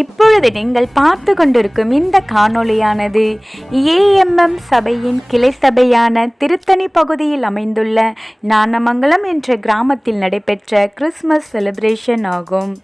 இப்பொழுது நீங்கள் பார்த்து கொண்டிருக்கும் இந்த காணொளியானது ஏஎம்எம் சபையின் கிளை சபையான திருத்தணி பகுதியில் அமைந்துள்ள ஞானமங்கலம் என்ற கிராமத்தில் நடைபெற்ற கிறிஸ்துமஸ் செலிப்ரேஷன் ஆகும்.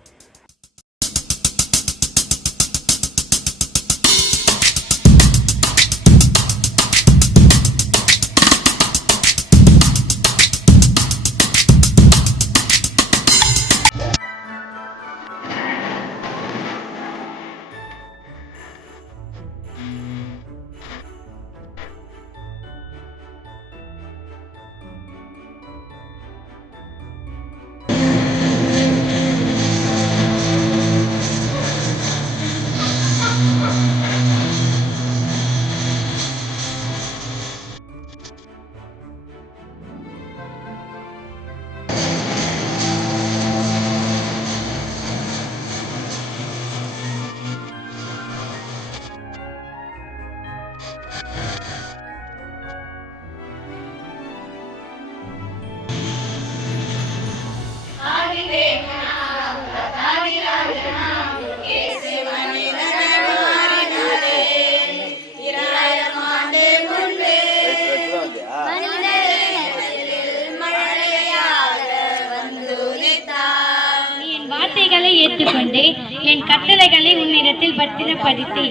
ஏற்றுக்கொண்டு என் கட்டளைகளை உன்னிடத்தில் பத்திரப்படுத்தி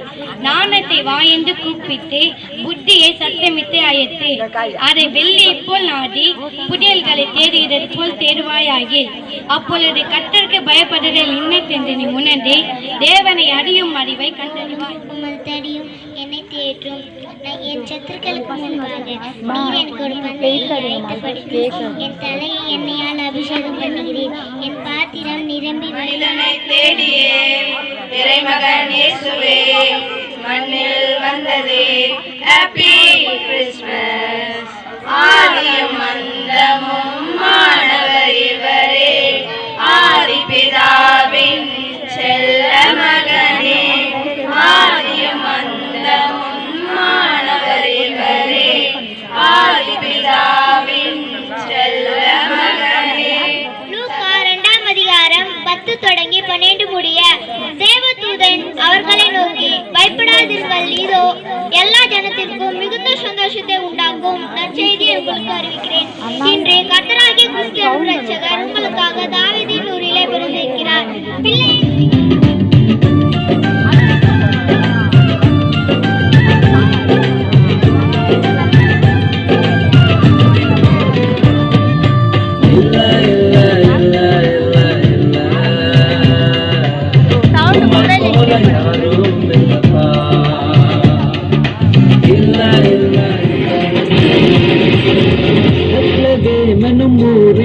நாணத்தை வாயென்று கூப்பிட்டு புத்தியை சத்தமிட்டு அயத்து அதை வெள்ளியை போல் நாடி புதியல்களை தேடுகிறது போல் தேடுவாயாகி. அப்பொழுது கர்த்தருக்கு பயப்படுதல் இன்னதென்று நீ உணர்ந்து தேவனை அறியும் அறிவை கண்டறிவாய். தெரியும் என்னை தேற்றும் என் சத்துருக்களுக்கு முன்பாக நீர் எனக்கு ஒரு பந்தையை அழைத்தபடி என் தலையை எண்ணெயால் அபிஷேகம் பண்ணுகிறேன். என் பாத்திரம் நிரம்பி மனிதனை தேடியே இறைமகன் இயேசுவே மண்ணில் வந்ததே. Happy Christmas. ஆதியும் அந்தமும் மாணவர் இவரே, ஆதி பிதாவின் செல்ல மகனே. ஆதியும் அந்தமும் மாணவர் இவரே, ஆதி பிதாவின் செல்ல மகனே. லூக்கா 2ஆம் அதிகாரம் 10 தொடங்கி 12 முடிய தேவதூதன் அவர்களை நோக்கி, பயப்படாதீர்கள், இதோ எல்லா ஜனத்திற்கும் மிகுந்த சந்தோஷத்தை உண்டாக்கும் நற்செய்தியை உங்களுக்கு அறிவிக்கிறேன். இன்று கர்த்தராகிய கிறிஸ்து இரட்சகர் உங்களுக்காக தாவீதின் ஊரிலே பிறந்திருக்கிறார்.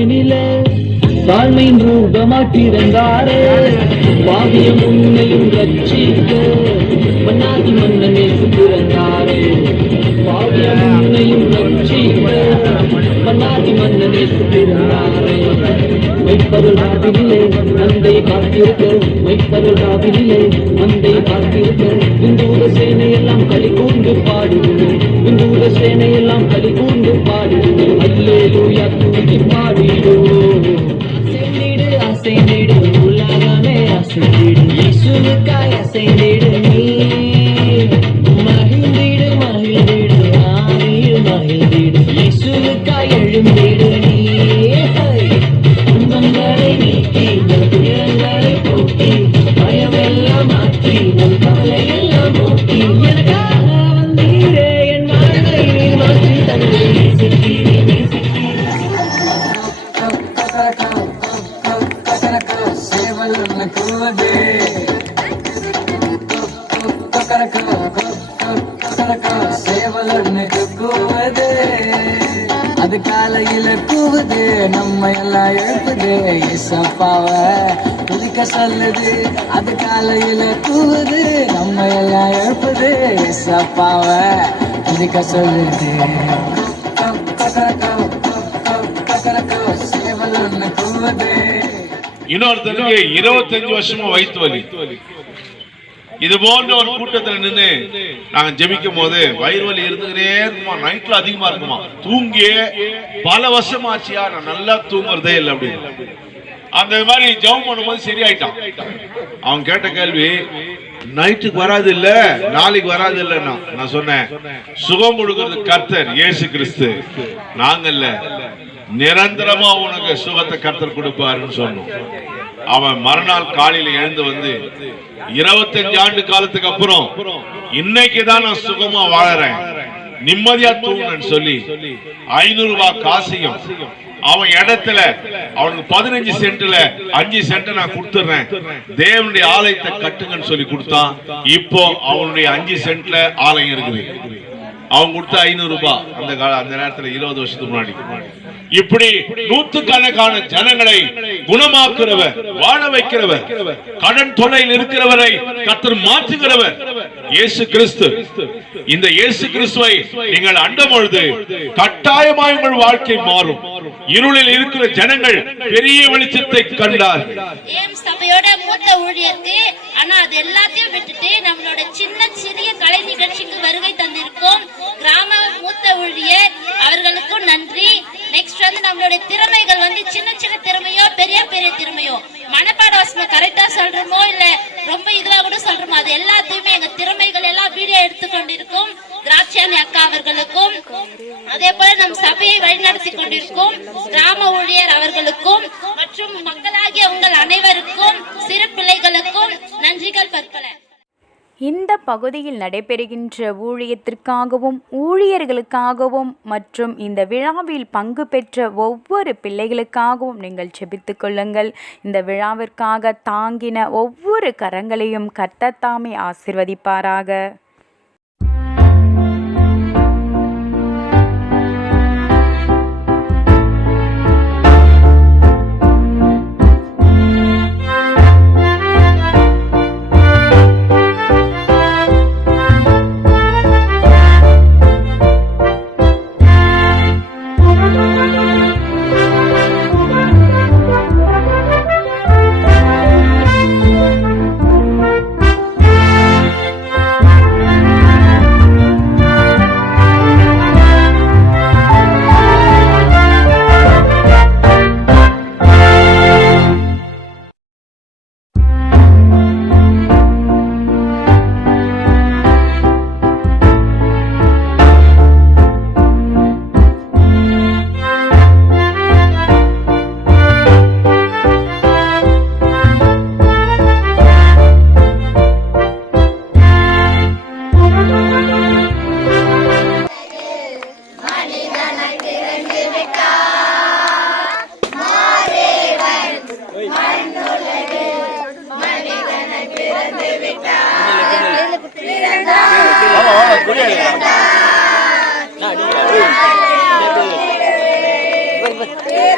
பிள்ளை தாழ்மையின் ரூபமாட்டிருந்தாரே, பாவியம் உன்னையும் ரட்சிக்க மன்னாதி மன்னனே பிறந்தாரே. பாவியம் உன்னையும் ரட்சிக்க மன்னாதி மன்னனே பிறந்தாரே. மைப்பருள் ராவிலே மந்தை காத்திருக்க, மைப்பருள் ராவிலே மந்தை காத்திருக்க, இந்தூர சேனையெல்லாம் களி கூர்ந்து பாடுகிறோம், இந்தூர சேனையெல்லாம் களி கூர்ந்து பாடுகிறோம். அல்லேலூயா தூக்கி பாடிடுவோம். அசைந்திடு உலகமே அசைந்திடு, இயேசுவுக்காய் அசைந்திடு நீ. மகிழ்ந்திடு மகிழ்ந்திடு ஆவியில் மகிழ்ந்திடு, இயேசுவுக்காய் எழுந்திடு நீ. துன்பங்களை நீக்கி நம் துயரங்களை போக்கி, பயமெல்லாம் மாற்றி நம் கவலையெல்லாம் போக்கி, எனக்காக வந்தீரே என் வாழ்வை நீர் மாற்றி தந்தீரே. அது காலையில கூவுது, நம்ம எல்லாம் எழுப்புது, இயேசப்பாவ துதிக்க சொல்லுது. அது காலையில கூவுது, நம்ம எல்லாம் எழுப்புது, இயேசப்பாவ துதிக்க சொல்லுது. சேவல் ஒண்ணு கூவுது. இன்னொருத்தருக்கு 25 வருஷமா வயிற்று வலி. இது போன்ற ஒரு கூட்டத்தில் நின்று நாங்க ஜெபிக்கும் போது வயிறு வலி இருந்துகிட்டே இருக்குமா, நைட்ல அதிகமா இருக்குமா, தூங்கியே பல வருஷம் ஆச்சியா நான் நல்லா தூங்குறதே இல்லை அப்படின்னு. அந்த மாதிரி ஜெபம் பண்ணும்போது சரியாயிட்டான். அவன் கேட்ட கேள்வி, நைட்டுக்கு வராது இல்ல, நாளைக்கு வராது இல்லன்னா நான் சொன்னேன், சுகம் கொடுக்கிறது கர்த்தர் இயேசு கிறிஸ்து, நாங்கல்ல. நிரந்தரமா உனக்கு சுகத்தை கர்த்தர் கொடுப்பாருன்னு சொன்னோம். அவன் மறுநாள் காலையில எழுந்து வந்து 25 ஆண்டு காலத்துக்கு அப்புறம் இன்னைக்குதான் நான் சுகமா வாழறேன், நிம்மதியா தூங்குன்னு சொல்லி 500 ரூபாய் காசையும் அவன் இடத்துல அவனுக்கு 15 சென்ட்ல 5 சென்ட் நான் கொடுத்துறேன், தேவனுடைய ஆலயத்தை கட்டுங்கன்னு சொல்லி கொடுத்தான். இப்போ அவனுடைய 5 சென்ட்ல ஆலயம் இருக்குது. அவன் கொடுத்த 500 ரூபாய் அந்த நேரத்துல 20 வருஷத்துக்கு முன்னாடி. இப்படி நூற்றுக்கணக்கான ஜனங்களை குணமாக்குறவர், வாழ வைக்கிறவர், கடன் தொல்லையில் இருக்கிறவரை கர்த்தர் மாற்றுகிறவர் இயேசு கிறிஸ்து. இந்த இயேசு கிறிஸ்துவை நீங்கள் அண்டும் பொழுது கட்டாயமாய் உங்கள் வாழ்க்கை மாறும். இருளில் இருக்கிற ஜனங்கள் பெரிய வெளிச்சத்தை கண்டார்கள். சபையோட மூத்த ஊழியருக்கு ஆனா அது எல்லாத்தையும் விட்டுட்டு நம்மளோட சிறிய கலை நிகழ்ச்சிக்கு வருகை தந்திருக்கோம் கிராம மூத்த ஊழியர் அவர்களுக்கும் நன்றி. நெக்ஸ்ட் வந்து நம்மளுடைய திறமைகள் வந்து சின்ன திறமையோ பெரிய திறமையோ, மனப்பாட வசனம் கரெக்டா சொல்றோமோ இல்ல ரொம்ப இதுவா கூட சொல்றோமோ, அது எல்லாத்தையுமே எங்க திறமைகள் எல்லாம் வீடியோ எடுத்துக்கொண்டிருக்கும் திராட்சாணி அக்கா அவர்களுக்கும், அதே போல நம் சபையை வழிநடத்தி கொண்டிருக்கும் கிராம ஊழியர் அவர்களுக்கும் மற்றும் மக்களாகிய உங்கள் அனைவருக்கும் சிறு பிள்ளைகளுக்கும் நன்றிகள் பற்பல. இந்த பகுதியில் நடைபெறுகின்ற ஊழியத்திற்காகவும் ஊழியர்களுக்காகவும் மற்றும் இந்த விழாவில் பங்கு பெற்ற ஒவ்வொரு பிள்ளைகளுக்காகவும் நீங்கள் ஜெபித்துக் கொள்ளுங்கள். இந்த விழாவிற்காக தாங்கின ஒவ்வொரு கரங்களையும் கர்த்தர் தாமே ஆசீர்வதிப்பாராக. Good.